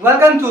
Welcome to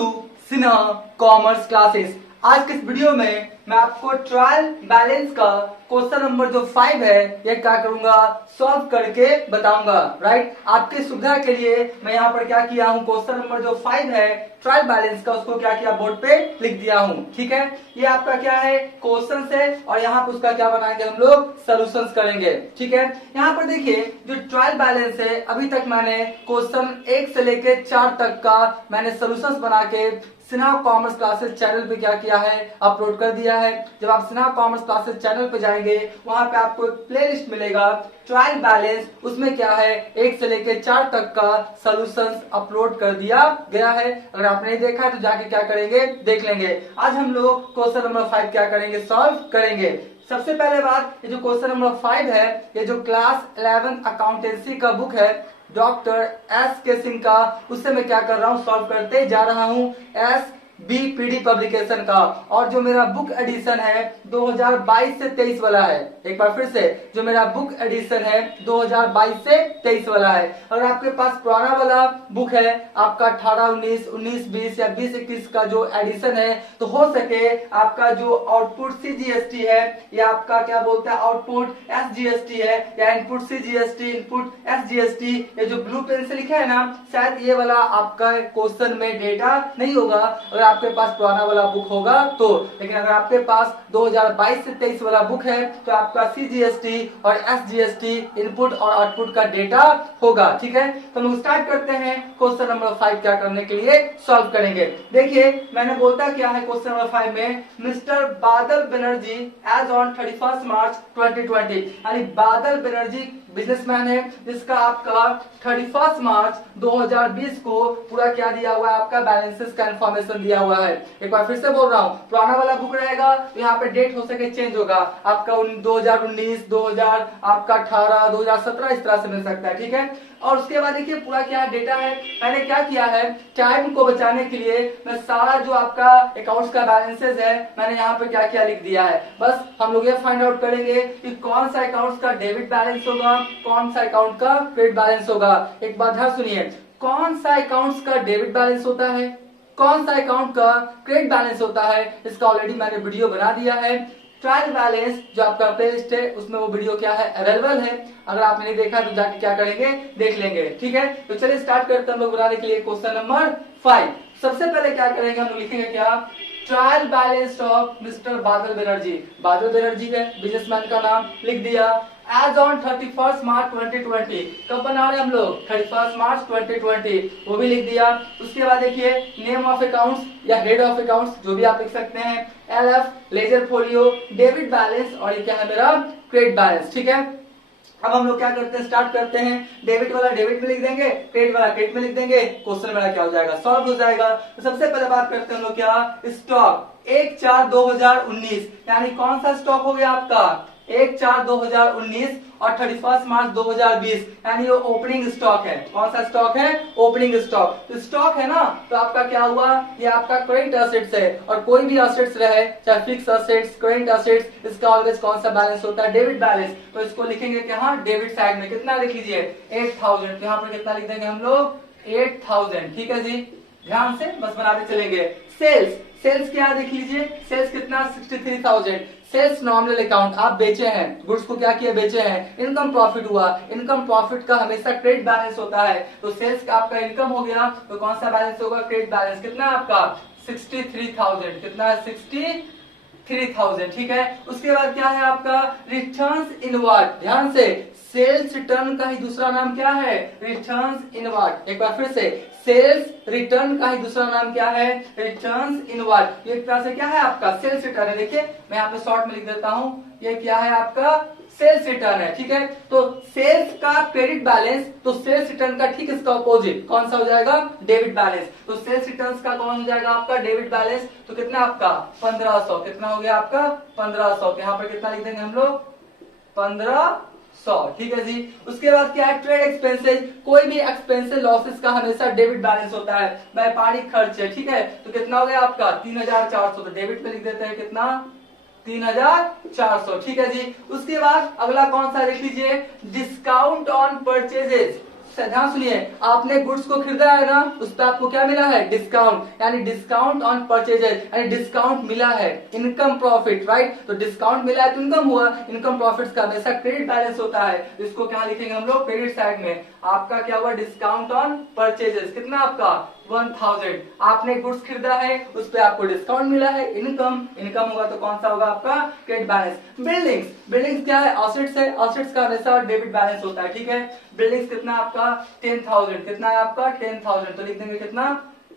Sinha commerce classes. आज के इस वीडियो में मैं आपको ट्रायल बैलेंस का क्वेश्चन नंबर जो 5 है ये क्या करूंगा, सॉल्व करके बताऊंगा। राइट, आपके सुविधा के लिए मैं यहाँ पर क्या किया हूँ, क्वेश्चन नंबर जो 5 है ट्रायल बैलेंस का, उसको क्या किया, बोर्ड पे लिख दिया हूँ। ठीक है, ये आपका क्या है, क्वेश्चन है और यहाँ पर उसका क्या बनाएंगे हम लोग, सोल्यूशंस करेंगे। ठीक है, यहाँ पर देखिए जो ट्रायल बैलेंस है, अभी तक मैंने क्वेश्चन 1 से लेके 4 तक का मैंने सोल्यूशंस बना के सिन्हा कॉमर्स क्लासेस चैनल पे क्या किया है, अपलोड कर दिया है। जब आप सिन्हा कॉमर्स क्लासेस चैनल पे जाएंगे, वहां पे आपको एक प्लेलिस्ट मिलेगा ट्रायल बैलेंस, उसमें क्या है 1 से लेके 4 तक का सॉल्यूशंस अपलोड कर दिया गया है। अगर आपने नहीं देखा तो जाके क्या करेंगे, देख लेंगे। आज हम लोग क्वेश्चन नंबर 5 क्या करेंगे, सॉल्व करेंगे। सबसे पहले बात, ये जो क्वेश्चन नंबर 5 है, ये जो क्लास 11 अकाउंटेंसी का बुक है डॉक्टर एस के सिंह का, उससे मैं क्या कर रहा हूँ, सॉल्व करते जा रहा हूँ एस बीपीडी पब्लिकेशन का। और जो मेरा बुक एडिशन है 2022 से 23 वाला है। एक बार फिर से, जो मेरा बुक एडिशन है 2022 से 23 वाला है। अगर आपके पास पुराना वाला बुक है, आपका 18-19, 19-20 या 20-21 का जो एडिशन है, तो हो सके आपका जो आउटपुट सीजीएसटी है या आपका क्या बोलते हैं आउटपुट एसजीएसटी है या इनपुट सीजीएसटी इनपुट एसजीएसटी, ये जो ब्लू पेन से लिखा है ना, शायद ये वाला आपका क्वेश्चन में डेटा नहीं होगा अगर आपके पास पुराना वाला बुक होगा तो। लेकिन अगर आपके पास 2022 से 23 वाला बुक है तो आपका सीजीएसटी और एसजीएसटी इनपुट और आउटपुट का डेटा होगा। ठीक है, तो हम स्टार्ट करते हैं क्वेश्चन नंबर 5 क्या करने के लिए, सॉल्व करेंगे। देखिए मैंने बोलता क्या है क्वेश्चन नंबर 5 में, मिस्टर बादल बनर्जी एज ऑन 31 मार्च 2020, यानी बादल बनर्जी बिजनेसमैन है जिसका आपका 31 मार्च 2020 को पूरा क्या दिया हुआ है, आपका बैलेंसेस का इंफॉर्मेशन दिया हुआ है। एक बार फिर से बोल रहा हूँ, पुराना वाला बुक रहेगा तो यहाँ पे डेट हो सके चेंज होगा, आपका 2019, 2000 आपका 18, 2017 इस तरह से मिल सकता है। ठीक है, और उसके बाद देखिए पूरा क्या डेटा है, मैंने क्या किया है, टाइम को बचाने के लिए मैं सारा जो आपका अकाउंट्स का बैलेंसेस है मैंने यहाँ पे क्या किया, लिख दिया है। बस हम लोग ये फाइंड आउट करेंगे कि कौन सा अकाउंट्स का डेबिट बैलेंस होगा, कौन सा अकाउंट का क्रेडिट बैलेंस होगा। एक बात ध्यान सुनिए, कौन सा अकाउंट्स का डेबिट बैलेंस होता है, कौन सा अकाउंट का क्रेडिट बैलेंस होता है, इसका ऑलरेडी मैंने वीडियो बना दिया है। ट्रायल बैलेंस जो आपका प्लेलिस्ट है उसमें वो वीडियो क्या है, अवेलेबल है। अगर आपने नहीं देखा तो जाके क्या करेंगे, देख लेंगे। ठीक है, तो चलिए स्टार्ट करते हैं हम लोग बनाने के लिए क्वेश्चन नंबर 5। सबसे पहले क्या करेंगे, हम लोग लिखेंगे क्या, ट्रायल बैलेंस ऑफ मिस्टर बादल बनर्जी। बादल बनर्जी है बिजनेसमैन का नाम, लिख दिया। एज ऑन 31 मार्च 2020, कब बना रहे हम लोग, 31 मार्च 2020, वो भी लिख दिया। उसके बाद देखिए नेम ऑफ अकाउंट्स या हेड ऑफ अकाउंट्स जो भी आप लिख सकते हैं, LF ledger folio, debit balance और ये क्या है मेरा क्रेडिट बैलेंस। ठीक है, अब हम लोग क्या करते हैं, स्टार्ट करते हैं। डेबिट वाला डेबिट में लिख देंगे, क्रेडिट वाला क्रेडिट में लिख देंगे, क्वेश्चन मेरा क्या हो जाएगा, सॉल्व हो जाएगा। तो सबसे पहले बात करते हैं हम लोग क्या, स्टॉक 1/4/2019, यानी कौन सा स्टॉक हो गया आपका 1/4/2019 और 31 मार्च 2020, यानी वो ओपनिंग स्टॉक है। कौन सा स्टॉक है, ओपनिंग स्टॉक। तो स्टॉक है ना, तो आपका क्या हुआ, ये आपका करेंट एसेट्स है। और कोई भी एसेट्स रहे, चाहे फिक्स एसेट्स, करेंट एसेट्स, इसका ऑलवेज कौन सा बैलेंस होता है, डेबिट बैलेंस। तो इसको लिखेंगे कि हाँ डेबिट साइड में कितना लिख लीजिए 8000, तो यहाँ पर कितना लिख देंगे हम लोग 8000। ठीक है जी, ध्यान से बस बनाते चलेंगे। सेल्स, सेल्स क्या देख लीजिए, सेल्स कितना 63,000। सेल्स नॉमिनल अकाउंट, आप बेचे हैं गुड्स को, क्या किया, बेचे हैं। इनकम प्रॉफिट हुआ, इनकम प्रॉफिट का हमेशा क्रेडिट बैलेंस होता है। तो सेल्स का आपका इनकम हो गया तो कौन सा बैलेंस होगा, क्रेडिट बैलेंस। कितना आपका 63,000, कितना है 63,000। ठीक है, उसके बाद क्या है आपका रिटर्न्स इनवर्ड। ध्यान से, सेल्स रिटर्न का ही दूसरा नाम क्या है, रिटर्न्स इनवर्ड। एक बार फिर से, सेल्स रिटर्न का ही दूसरा नाम क्या है, रिटर्न्स इनवर्ड। ये एक तरह से क्या है आपका सेल्स रिटर्न है। देखिए मैं यहाँ पे शॉर्ट में लिख देता हूँ, ये क्या है आपका सेल्स रिटर्न है। ठीक है, तो सेल्स का क्रेडिट बैलेंस, तो सेल्स रिटर्न का ठीक इसका अपोजिट कौन सा हो जाएगा, डेबिट बैलेंस। तो सेल्स रिटर्न का कौन हो जाएगा आपका डेबिट बैलेंस, तो कितना आपका 1500, कितना हो गया आपका 1500। तो यहाँ पर कितना लिख देंगे हम लोग 1500। ठीक है जी, उसके बाद क्या है ट्रेड एक्सपेंसेस, कोई भी एक्सपेंसेस लॉसेस का हमेशा डेबिट बैलेंस होता है। व्यापारिक खर्च है, ठीक है, तो कितना हो गया आपका 3400, तो डेबिट में लिख देते हैं कितना 3400। ठीक है जी, उसके बाद अगला कौन सा लिख लीजिए, डिस्काउंट ऑन परचेजेस। ध्यान सुनिए, आपने गुड्स को खरीदा है ना, उस पर आपको क्या मिला है? डिस्काउंट, यानी डिस्काउंट ऑन परचेजेस, यानी डिस्काउंट मिला है। इनकम प्रॉफिट, राइट, तो डिस्काउंट मिला है तो इनकम हुआ। इनकम प्रॉफिट्स का हमेशा क्रेडिट बैलेंस होता है, इसको क्या लिखेंगे हम लोग? क्रेडिट साइड में। आपका क्या हुआ? डिस्काउंट ऑन परचेजेस, कितना आपका? 1000। आपने गुड्स खरीदा है, उस पे आपको डिस्काउंट मिला है, इनकम। इनकम होगा तो कौन सा होगा आपका? Credit balance. बिल्डिंग्स, बिल्डिंग्स क्या है? एसेट्स है, एसेट्स का हमेशा डेबिट बैलेंस होता है, ठीक है। बिल्डिंग्स कितना आपका? 10,000। कितना है आपका? 10,000, तो लिख देंगे कितना?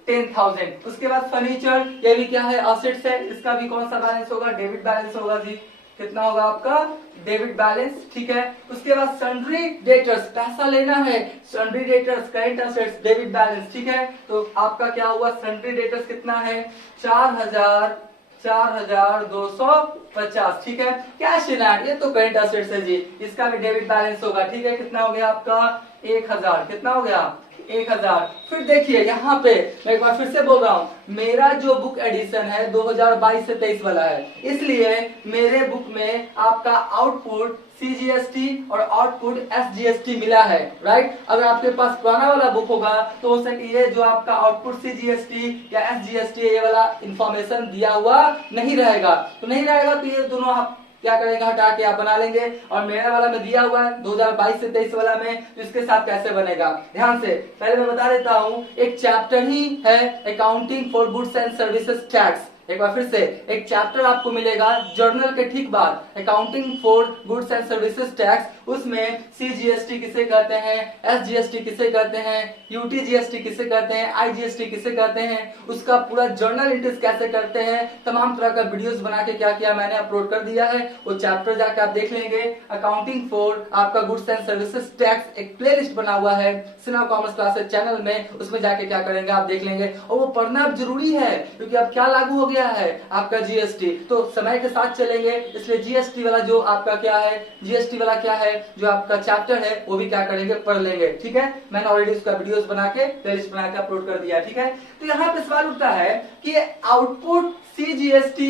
10,000। उसके बाद फर्नीचर, ये भी क्या है? एसेट्स है, इसका भी कौन सा बैलेंस होगा? डेबिट बैलेंस होगा जी। कितना होगा आपका? डेबिट बैलेंस, ठीक है। उसके बाद सन्ड्री डेटर्स, पैसा लेना है, sundry debtors current assets, debit balance, ठीक है। तो आपका क्या हुआ? सन्ड्री डेटर्स कितना है? 4,250, ठीक है। कैश इन हैंड, ये तो करंट एसेट्स है जी, इसका भी डेबिट बैलेंस होगा, ठीक है। कितना हो गया आपका? 1,000। कितना हो गया? 1,000। फिर देखिए यहाँ पे मैं एक बार फिर से बोल रहा हूँ, मेरा जो बुक एडिशन है 2022 से 23 वाला है, इसलिए मेरे बुक में आपका आउटपुट CGST और आउटपुट SGST मिला है, राइट। अगर आपके पास पुराना वाला बुक होगा तो हो सके ये जो आपका आउटपुट CGST या SGST ये वाला इंफॉर्मेशन दिया हुआ नहीं रहेगा, तो नहीं रहेगा तो ये दोनों आप क्या करेंगे? हटा के आप बना लेंगे। और मेरा वाला में दिया हुआ है 2022 से 23 वाला में, तो इसके साथ कैसे बनेगा? ध्यान से पहले मैं बता देता हूं, एक चैप्टर ही है accounting for goods and services tax. एक बार फिर से एक चैप्टर आपको मिलेगा जर्नल के ठीक बाद, accounting for goods and services tax. उसमें CGST किसे कहते हैं, SGST किसे कहते हैं, UTGST किसे कहते हैं, IGST किसे कहते हैं, उसका पूरा जर्नल एंट्रीज कैसे करते हैं, तमाम तरह का वीडियोस बना के क्या किया मैंने अपलोड कर दिया है। वो चैप्टर जाकर आप देख लेंगे। अकाउंटिंग फॉर आपका गुड्स एंड सर्विसेज टैक्स एक प्लेलिस्ट बना हुआ है सिन्हा कॉमर्स क्लासेस चैनल में, उसमें जाके क्या करेंगे आप देख लेंगे। और वो पढ़ना अब जरूरी है क्योंकि अब क्या लागू हो गया है आपका GST, तो समय के साथ चलेंगे, इसलिए GST वाला जो आपका क्या है, GST वाला क्या है जो आपका चैप्टर है वो भी क्या करेंगे? पढ़ लेंगे, ठीक है। मैंने ऑलरेडी उसका वीडियोस बना के प्लेलिस्ट बना के अपलोड कर दिया, ठीक है। तो यहाँ पे सवाल उठता है कि आउटपुट CGST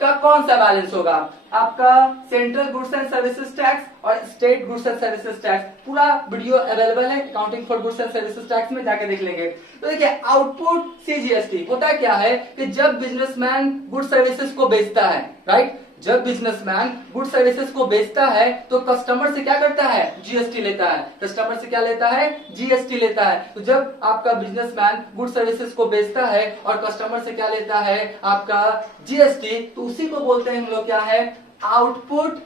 का कौन सा बैलेंस होगा? आपका central goods and services tax और state goods and services tax, पूरा वीडियो अवेलेबल है accounting for goods and services tax में, जाके देख लेंगे। तो देखिए आउटपुट CGST होता क्या है कि जब बिजनेसमैन गुड्स सर्विसेज को बेचता है, राइट, जब बिजनेसमैन गुड सर्विसेज को बेचता है तो कस्टमर से क्या करता है? GST लेता है। कस्टमर से क्या लेता है? GST लेता है। तो जब आपका बिजनेसमैन गुड सर्विसेज को बेचता है और कस्टमर से क्या लेता है? आपका GST, तो उसी को बोलते हैं हम लोग क्या है? आउटपुट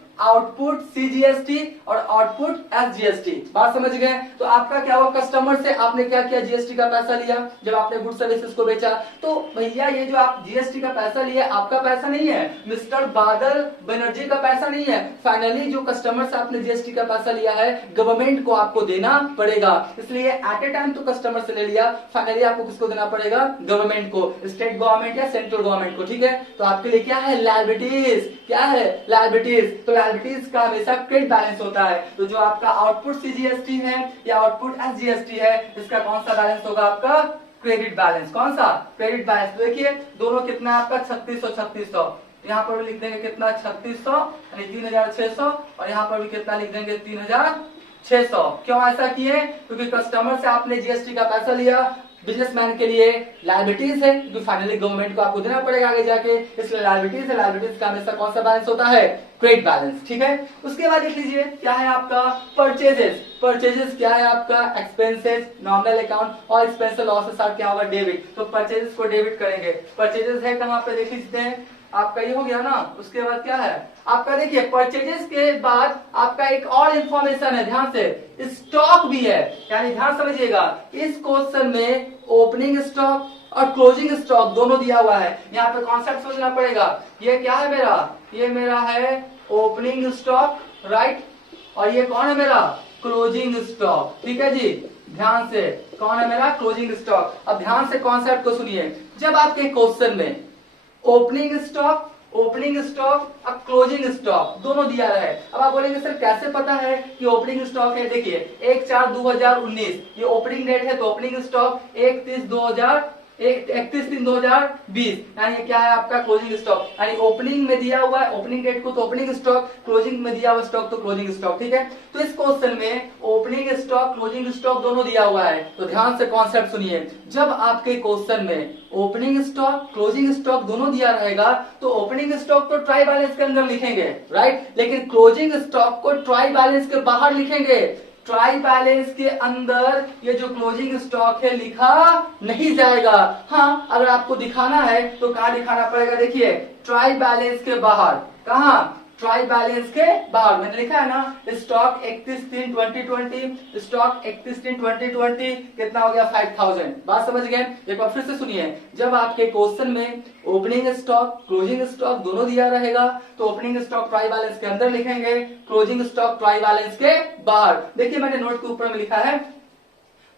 CGST और आउटपुट SGST। बात समझ गए? तो आपका क्या हुआ? कस्टमर से आपने क्या किया? GST का पैसा लिया जब आपने गुड सर्विसेज को बेचा। तो भैया ये जो आप GST का पैसा लिया आपका पैसा नहीं है, मिस्टर बादल बनर्जी का पैसा नहीं है। फाइनली जो कस्टमर से आपने GST का पैसा लिया है गवर्नमेंट को आपको देना पड़ेगा, इसलिए एट ए टाइम तो कस्टमर से ले लिया, फाइनली आपको किसको देना पड़ेगा? गवर्नमेंट को, स्टेट गवर्नमेंट या सेंट्रल गवर्नमेंट को, ठीक है। तो आपके लिए क्या है? लायबिलिटीज। क्या है? लायबिलिटीज। तो लायबिलिटीज का हमेशा क्रेडिट बैलेंस होता है। तो जो आपका आउटपुट CGST है या आउटपुट SGST है, इसका कौन सा बैलेंस होगा? आपका क्रेडिट बैलेंस। कौन सा? Credit balance. तो देखिए दोनों कितना आपका 3600, यहाँ पर भी लिख देंगे कितना? 3600 यानी 3600, और यहाँ पर भी कितना लिख देंगे? 3600। क्यों ऐसा किए? क्योंकि कस्टमर से आपने GST का पैसा लिया, बिजनेसमैन के लिए लायबिलिटीज है क्योंकि फाइनली गवर्नमेंट को आपको देना पड़ेगा आगे जाके, इसलिए लायबिलिटीज है। लायबिलिटीज का हमेशा कौन सा बैलेंस होता है? क्रेडिट बैलेंस, ठीक है। उसके बाद देख लीजिए क्या है आपका? परचेजेस। परचेजेस क्या है आपका? एक्सपेंसेस, नॉमिनल अकाउंट और एक्सपेंस लॉसेस आर क्या होगा? डेबिट। तो परचेजेस को डेबिट करेंगे। परचेजेस है कहां पे? देख लीजिए आपका ये हो गया ना। उसके बाद क्या है आपका? देखिए परचेजेस के बाद आपका एक और इंफॉर्मेशन है, ध्यान से, स्टॉक भी है। यानी ध्यान समझिएगा, इस क्वेश्चन में ओपनिंग स्टॉक और क्लोजिंग स्टॉक दोनों दिया हुआ है। यहाँ पे कॉन्सेप्ट समझना पड़ेगा। ये क्या है मेरा? ये मेरा है ओपनिंग स्टॉक, राइट, और ये कौन है मेरा? क्लोजिंग स्टॉक, ठीक है जी। ध्यान से, कौन है मेरा? Closing stock. अब ध्यान से कॉन्सेप्ट को सुनिए। जब आपके क्वेश्चन में ओपनिंग स्टॉक और क्लोजिंग स्टॉक दोनों दिया है, अब आप बोलेंगे सर कैसे पता है कि ओपनिंग स्टॉक है? देखिए 1/4/2019 ये ओपनिंग डेट है, तो ओपनिंग स्टॉक 1/30/2019 31/3/2020, यानी क्या है आपका क्लोजिंग स्टॉक, यानी ओपनिंग में दिया हुआ है ओपनिंग डेट को तो ओपनिंग स्टॉक, क्लोजिंग में दिया हुआ स्टॉक तो क्लोजिंग स्टॉक। ठीक है, तो इस क्वेश्चन में ओपनिंग स्टॉक क्लोजिंग स्टॉक दोनों दिया हुआ है, तो ध्यान से कॉन्सेप्ट सुनिए। जब आपके क्वेश्चन में ओपनिंग स्टॉक क्लोजिंग स्टॉक दोनों दिया रहेगा तो ओपनिंग स्टॉक तो ट्राई बैलेंस के अंदर लिखेंगे, राइट, लेकिन क्लोजिंग स्टॉक को ट्राई बैलेंस के बाहर लिखेंगे। ट्राई बैलेंस के अंदर ये जो क्लोजिंग स्टॉक है लिखा नहीं जाएगा। हाँ, अगर आपको दिखाना है तो कहां दिखाना पड़ेगा, देखिए ट्राई बैलेंस के बाहर। कहां? ट्राई बैलेंस के बाहर। मैंने लिखा है ना स्टॉक 31/3/2020, स्टॉक 31/3/2020 कितना हो गया 5000। बात समझ गए? एक बार फिर से सुनिए, जब आपके क्वेश्चन में ओपनिंग स्टॉक क्लोजिंग स्टॉक दोनों दिया रहेगा तो ओपनिंग स्टॉक ट्राई बैलेंस के अंदर लिखेंगे, क्लोजिंग स्टॉक ट्राई बैलेंस के बाहर। देखिए मैंने नोट के ऊपर में लिखा है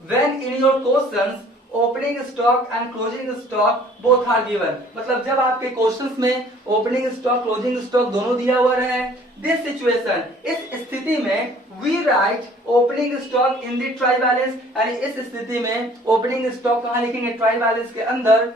when in your questions opening stock and closing stock both are given, मतलब जब आपके क्वेश्चंस में ओपनिंग स्टॉक क्लोजिंग स्टॉक दोनों दिया हुआ रहे, दिस सिचुएशन, इस स्थिति में we write opening stock in the trial balance, यानी इस स्थिति में ओपनिंग स्टॉक कहां लिखेंगे ट्राई बैलेंस के अंदर,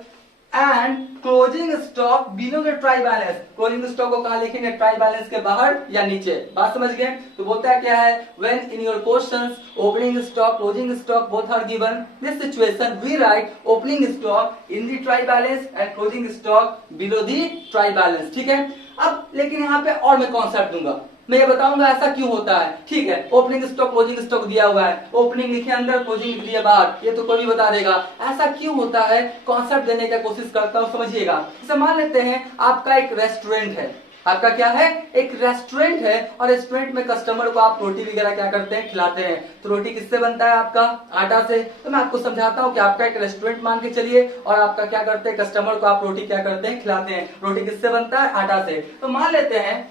and closing stock below the trial balance, closing stock को कहां लिखेंगे ट्राई बैलेंस के बाहर या नीचे। बात समझ गए? तो बोलता है क्या है, when in your questions opening stock closing stock both are given, this situation we write opening stock in the trial balance and closing stock below the trial balance. ठीक है, अब लेकिन यहाँ पे और मैं कॉन्सेप्ट दूंगा, मैं ये बताऊंगा ऐसा क्यों होता है। ठीक है, ओपनिंग स्टॉक क्लोजिंग स्टॉक दिया हुआ है, ओपनिंग लिखे अंदर क्लोजिंग लिख दिया बाहर, ये तो कोई भी बता देगा। ऐसा क्यों होता है, कॉन्सेप्ट देने की कोशिश करता हूं, समझिएगा। जैसे मान लेते हैं आपका एक रेस्टोरेंट है, आपका क्या है एक रेस्टोरेंट है, और रेस्टोरेंट में कस्टमर को आप रोटी वगैरह क्या करते हैं खिलाते हैं, तो रोटी किससे बनता है आपका आटा से। तो मैं आपको समझाता हूँ कि आपका एक रेस्टोरेंट मान के चलिए और आपका क्या करते हैं कस्टमर को आप रोटी क्या करते हैं खिलाते हैं, रोटी किससे बनता है आटा से। तो मान लेते हैं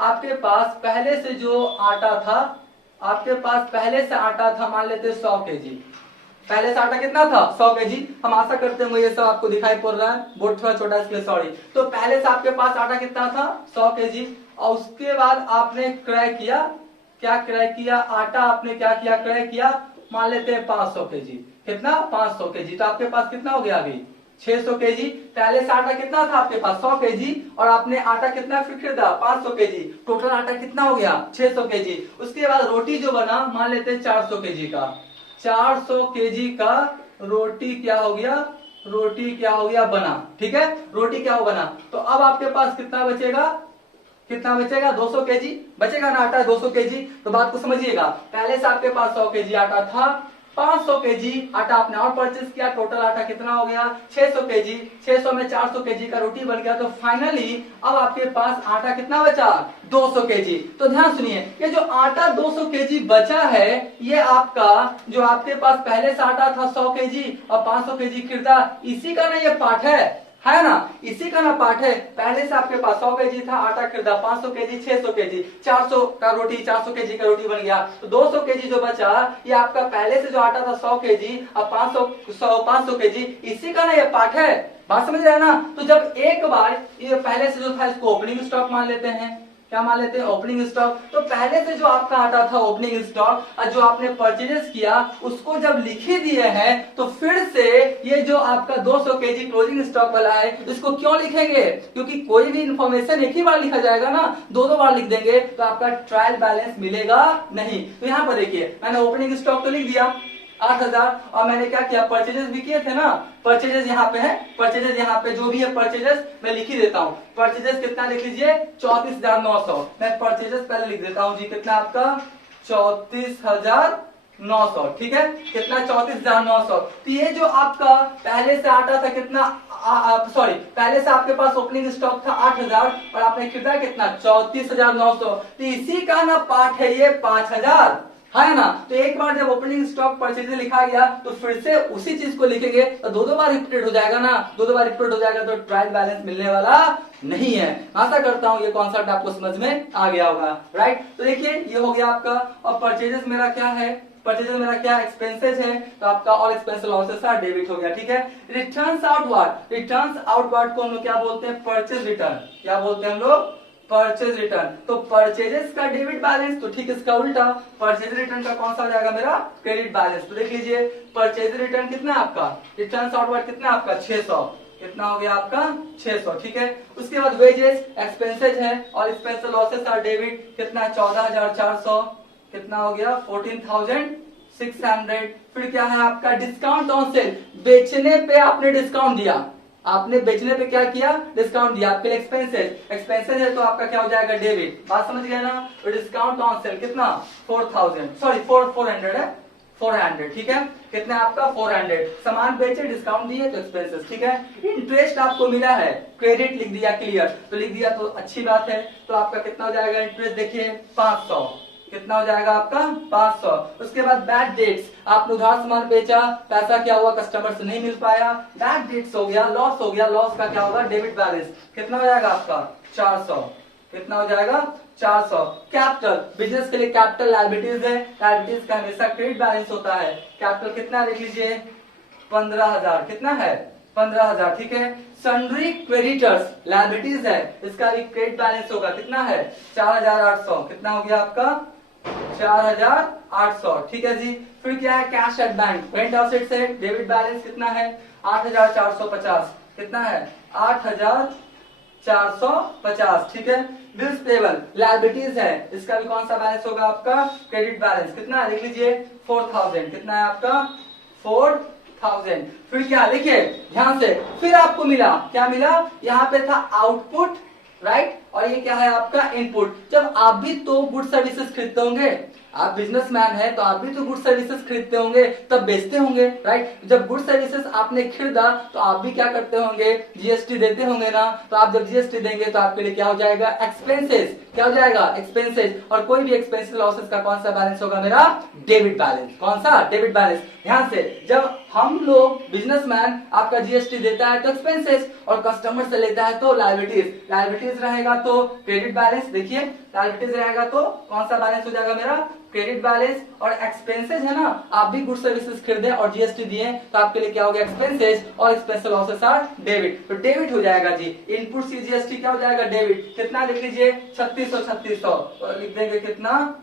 आपके पास पहले से जो आटा था, आपके पास पहले से आटा था मान लेते 100 केजी, पहले से आटा कितना था 100 केजी। हम आशा करते हैं ये सब आपको दिखाई पड़ रहा है, बोर्ड थोड़ा छोटा इसके लिए सॉरी। तो पहले से आपके पास आटा कितना था 100 केजी, और उसके बाद आपने क्रय किया, क्या क्रय किया आटा आपने क्या किया क्रय किया, मान लेते हैं 500 केजी, कितना 500 केजी, तो आपके पास कितना हो गया अभी 600 केजी। पहले से आटा कितना था आपके पास 100 केजी, और आपने आटा कितना फिर खरीदा 500 केजी, टोटल आटा कितना हो गया 600 केजी। उसके बाद रोटी जो बना मान लेते हैं 400 केजी का, 400 केजी का रोटी क्या हो गया, रोटी क्या हो गया बना। ठीक है, रोटी क्या हो बना। तो अब आपके पास कितना बचेगा, कितना बचेगा 200 केजी बचेगा ना आटा 200 केजी। तो बात को समझिएगा, पहले से आपके पास 100 केजी आटा था, 500 केजी आटा आपने और परचेस किया, टोटल आटा कितना हो गया 600 केजी, 600 में 400 केजी का रोटी बन गया। तो फाइनली अब आपके पास आटा कितना बचा 200 केजी। तो ध्यान सुनिए, ये जो आटा 200 केजी बचा है, ये आपका जो आपके पास पहले से आटा था 100 केजी और 500 केजी खरीदा, इसी का ना ये पाठ है ना, इसी का ना पाठ है। पहले से आपके पास 100 केजी था आटा खरीदा, 500 केजी 600 केजी 400 का रोटी 400 केजी का रोटी बन गया। तो 200 केजी जो बचा ये आपका पहले से जो आटा था 100 केजी और 500 केजी, इसी का ना ये पाठ है। बात समझ रहे हैं ना। तो जब एक बार ये पहले से जो था इसको ओपनिंग स्टॉक मान लेते हैं, क्या मान लेते हैं ओपनिंग स्टॉक। तो पहले से जो आपका आटा था ओपनिंग स्टॉक और जो आपने परचेजेस किया उसको जब लिखे दिए हैं, तो फिर से ये जो आपका 200 केजी क्लोजिंग स्टॉक वाला है इसको क्यों लिखेंगे, क्योंकि कोई भी इंफॉर्मेशन एक ही बार लिखा जाएगा ना, दो बार लिख देंगे तो आपका ट्रायल बैलेंस मिलेगा नहीं। तो यहाँ पर देखिए मैंने ओपनिंग स्टॉक तो लिख दिया 8000, और मैंने क्या किया परचेजेस भी किए थे ना, परचेजेस यहाँ पे है, परचेजेस यहाँ पे जो भी है परचेजेस मैं लिख ही देता हूँ। परचेजेस कितना लिख लीजिए 34,900, मैं परचेजेस पहले लिख देता हूँ जी, कितना आपका 34,900। ठीक है, कितना 34,900। तो ये जो आपका पहले से आटा था कितना सॉरी पहले से आपके पास ओपनिंग स्टॉक था 8000 और आपने खरीदा कितना 34,900, तो इसी का ना पार्ट है ये 5000, है ना। तो एक बार जब ओपनिंग स्टॉक परचेज लिखा गया तो फिर से उसी चीज को लिखेंगे तो दो बार रिपीटेड हो जाएगा ना, दो बार रिपीट हो जाएगा तो ट्रायल बैलेंस मिलने वाला नहीं है। आशा करता हूं ये कॉन्सेप्ट आपको समझ में आ गया होगा, राइट। तो देखिए ये हो गया आपका, और परचेजेस मेरा क्या है, परचेजेस मेरा क्या एक्सपेंसेस है, तो आपका और एक्सपेंस लॉसेस है डेबिट हो गया। ठीक है, रिटर्न्स आउटवर्ड, रिटर्न्स आउटवर्ड को हम लोग क्या बोलते हैं परचेज रिटर्न, क्या बोलते हैं हम लोग परचेज रिटर्न। तो परचेजेस का डेबिट बैलेंस, तो ठीक इसका उल्टा परचेज रिटर्न का कौन सा हो जाएगा मेरा क्रेडिट बैलेंस। तो देख लीजिए परचेज रिटर्न कितना है आपका, रिटर्न आउटवर्ड कितना है आपका 600, कितना हो गया आपका 600, ठीक है। उसके बाद वेजेस एक्सपेंसेज है और एक्सपेंस लॉसेस आर डेबिट, कितना 14,400, कितना हो गया 14,600। फिर क्या है आपका डिस्काउंट ऑन सेल, बेचने पे आपने डिस्काउंट दिया, आपने बेचने पे क्या किया डिस्काउंट दिया, आपके एक्सपेंसेज एक्सपेंसेज है तो आपका क्या हो जाएगा डेबिट, बात समझ गए ना। और डिस्काउंट ऑन सेल कितना 4,000 सॉरी 400 है 400, ठीक है। कितना आपका 400, सामान बेचे डिस्काउंट दिए तो एक्सपेंसेस, ठीक है। इंटरेस्ट आपको मिला है, क्रेडिट लिख दिया क्लियर, तो लिख दिया तो अच्छी बात है। तो आपका कितना हो जाएगा इंटरेस्ट देखिए 500, कितना हो जाएगा आपका 500। उसके बाद बैड डेट्स, आपने उधार सामान बेचा, पैसा क्या हुआ कस्टमर से नहीं मिल पाया, बैड डेट्स हो गया, लॉस हो गया, लॉस का क्या होगा डेबिट बैलेंस, कितना हो जाएगा आपका 400, कितना हो जाएगा 400। कैपिटल, बिजनेस के लिए कैपिटल लायबिलिटीज है, लायबिलिटीज का हमेशा क्रेडिट बैलेंस होता है। कैपिटल कितना लिख लीजिए 15,000, कितना है 15,000, ठीक है। सन्ड्री क्रेडिटर्स लायबिलिटीज है, इसका भी क्रेडिट बैलेंस होगा, कितना है 4,800, कितना हो गया आपका 4,800, ठीक है जी। फिर क्या है cash at bank, current assets है, डेबिट बैलेंस कितना है 8,450, कितना है 8,450, ठीक है। बिल्स पेबल लायबिलिटीज है, इसका भी कौन सा बैलेंस होगा आपका क्रेडिट बैलेंस, कितना लिख लीजिए 4,000, कितना है आपका 4,000। फिर क्या देखिए ध्यान से, फिर आपको मिला क्या मिला, यहाँ पे था आउटपुट राइट, और ये क्या है आपका इनपुट। जब आप भी तो गुड सर्विसेज खरीदते होंगे, आप बिजनेसमैन है तो आप भी तो गुड सर्विसेज खरीदते होंगे तब बेचते होंगे राइट। जब गुड सर्विसेज आपने खरीदा तो आप भी क्या करते होंगे जीएसटी देते होंगे ना, तो आप जब जीएसटी देंगे तो आपके लिए क्या हो जाएगा एक्सपेंसेस, क्या हो जाएगा एक्सपेंसेस। और कोई भी एक्सपेंसेस लॉसेस का कौन सा बैलेंस होगा मेरा डेबिट बैलेंस, कौन सा डेबिट बैलेंस। ध्यान से जब हम लोग बिजनेसमैन आपका जीएसटी देता है तो एक्सपेंसेस और कस्टमर से लेता है तो लायबिलिटीज, लायबिलिटीज रहेगा तो क्रेडिट बैलेंस, देखिए लायबिलिटीज रहेगा तो कौन सा बैलेंस हो जाएगा मेरा क्रेडिट बैलेंस। और एक्सपेंसेस है ना, आप भी गुड सर्विसेज खरीदे और जीएसटी दिए तो आपके लिए क्या हो गया एक्सपेंसेस और एक्सपेंस लॉसेस आर डेबिट, तो डेबिट हो जाएगा जी। इनपुट सी जीएसटी क्या हो जाएगा डेबिट, कितना लिख लीजिए 3600 और लिख देंगे कितना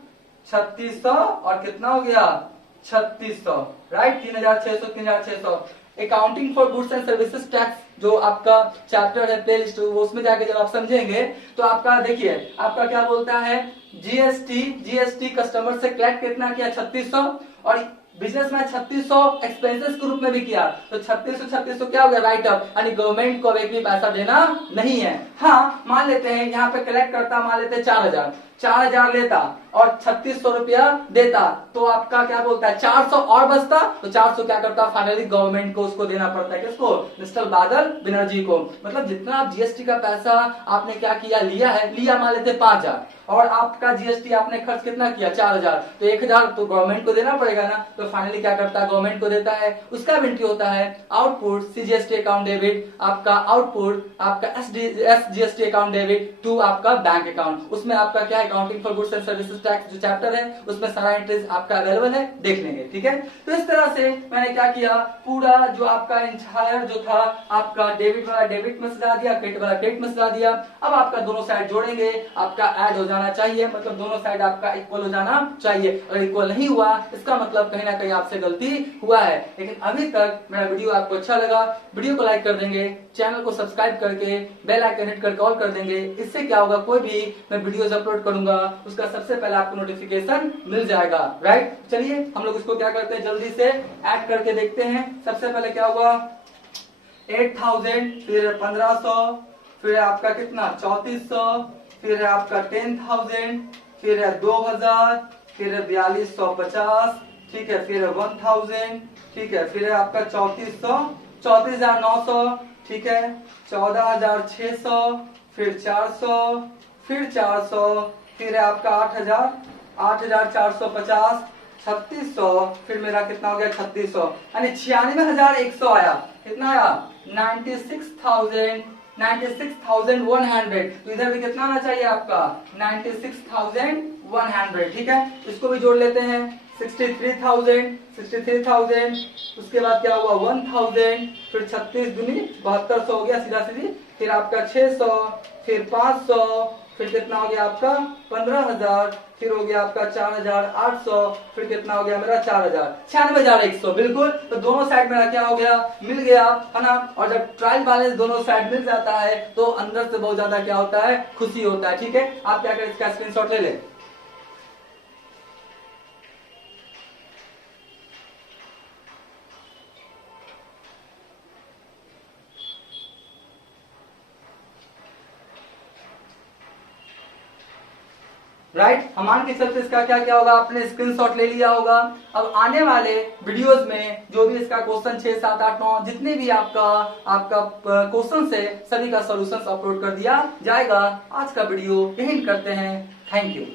3600 और कितना हो गया 3600 right, 3,600 accounting for goods and services tax जो आपका चैप्टर है प्लेलिस्ट, उसमें जाके जब आप समझेंगे तो आपका देखिए आपका क्या बोलता है जीएसटी कस्टमर से कलेक्ट कितना किया 3600 और बिजनेस में 3600 एक्सपेंसेस के रूप में भी किया, तो 3600 क्या हो गया राइट अप, यानी गवर्नमेंट को एक भी पैसा देना नहीं है। हाँ मान लेते हैं यहाँ पे कलेक्ट करता, मान लेते हैं 4,000 लेता और 3600 रुपया देता, तो आपका क्या बोलता है 400 और बचता, तो 400 क्या करता फाइनली गवर्नमेंट को उसको देना पड़ता है, किसको मिस्टर बादल बनर्जी को। मतलब जितना आप जीएसटी का पैसा आपने क्या किया लिया मान लेते 5,000 और आपका जीएसटी आपने खर्च कितना किया 4,000, तो 1,000 तो गवर्नमेंट को देना पड़ेगा ना, तो फाइनली क्या करता है गवर्नमेंट को देता है। उसका एंट्री होता है आउटपुट सीजीएसटी अकाउंट डेबिट, आपका आउटपुट आपका एसजीएसटी अकाउंट डेबिट टू आपका बैंक अकाउंट। उसमें आपका क्या accounting for goods and services tax जो चैप्टर है उसमें सारा एंट्रीज आपका अवेलेबल है, देख लेंगे, ठीक है। तो इस तरह से मैंने क्या किया पूरा जो आपका इंटायर जो था आपका डेबिट वाला डेबिट में सजा दिया, क्रेडिट वाला क्रेडिट में सजा दिया। अब आपका दोनों साइड जोड़ेंगे, आपका ऐड हो जाना चाहिए, मतलब दोनों साइड आपका इक्वल हो जाना चाहिए। अगर इक्वल नहीं हुआ इसका मतलब कहीं ना कहीं आपसे गलती हुआ है। लेकिन अभी तक मेरा वीडियो आपको अच्छा लगा, वीडियो को लाइक कर देंगे, चैनल को सब्सक्राइब करके बेल आइकन हिट करके ऑल कर देंगे। इससे क्या होगा कोई भी मैं वीडियोस अपलोड करूंगा उसका सबसे पहले आपको नोटिफिकेशन मिल जाएगा राइट। चलिए हम लोग इसको क्या करते हैं जल्दी से ऐड करके देखते हैं। सबसे पहले क्या होगा 8,000 फिर 1,500 फिर आपका कितना 3,400 फिर है आपका 10,000 फिर है 2,000 फिर है 4,250 ठीक है, फिर है 1,000 ठीक है, फिर है आपका 3,400 34,900 ठीक है, 14,600 फिर 400 फिर 400 फिर है आपका 8,000 8,450 3,600 फिर मेरा कितना हो गया 3,600 यानी 96,100 आया। कितना आया 96,100। तो इधर भी कितना आना चाहिए आपका 96,100 ठीक है। इसको भी जोड़ लेते हैं 63,000 उसके बाद क्या हुआ 1,000 फिर 36 दूनी 7200 हो गया सीधा सीधी, फिर आपका 600 फिर 500 फिर कितना हो गया आपका 15,000, फिर हो गया आपका 4,800, फिर कितना हो गया मेरा 4,000, 96,100। बिल्कुल, तो दोनों साइड मेरा क्या हो गया, मिल गया, है ना। और जब ट्रायल बैलेंस दोनों साइड मिल जाता है तो अंदर से बहुत ज्यादा क्या होता है, खुशी होता है। ठीक है, आप क्या करें, इसका स्क्रीनशॉट ले लें। राइट, हम मान के चलते इसका क्या क्या होगा, आपने स्क्रीनशॉट ले लिया होगा। अब आने वाले वीडियोस में जो भी इसका क्वेश्चन 6, 7, 8, 9 जितने भी आपका आपका क्वेश्चन है सभी का सॉल्यूशंस अपलोड कर दिया जाएगा। आज का वीडियो यही करते हैं। Thank you.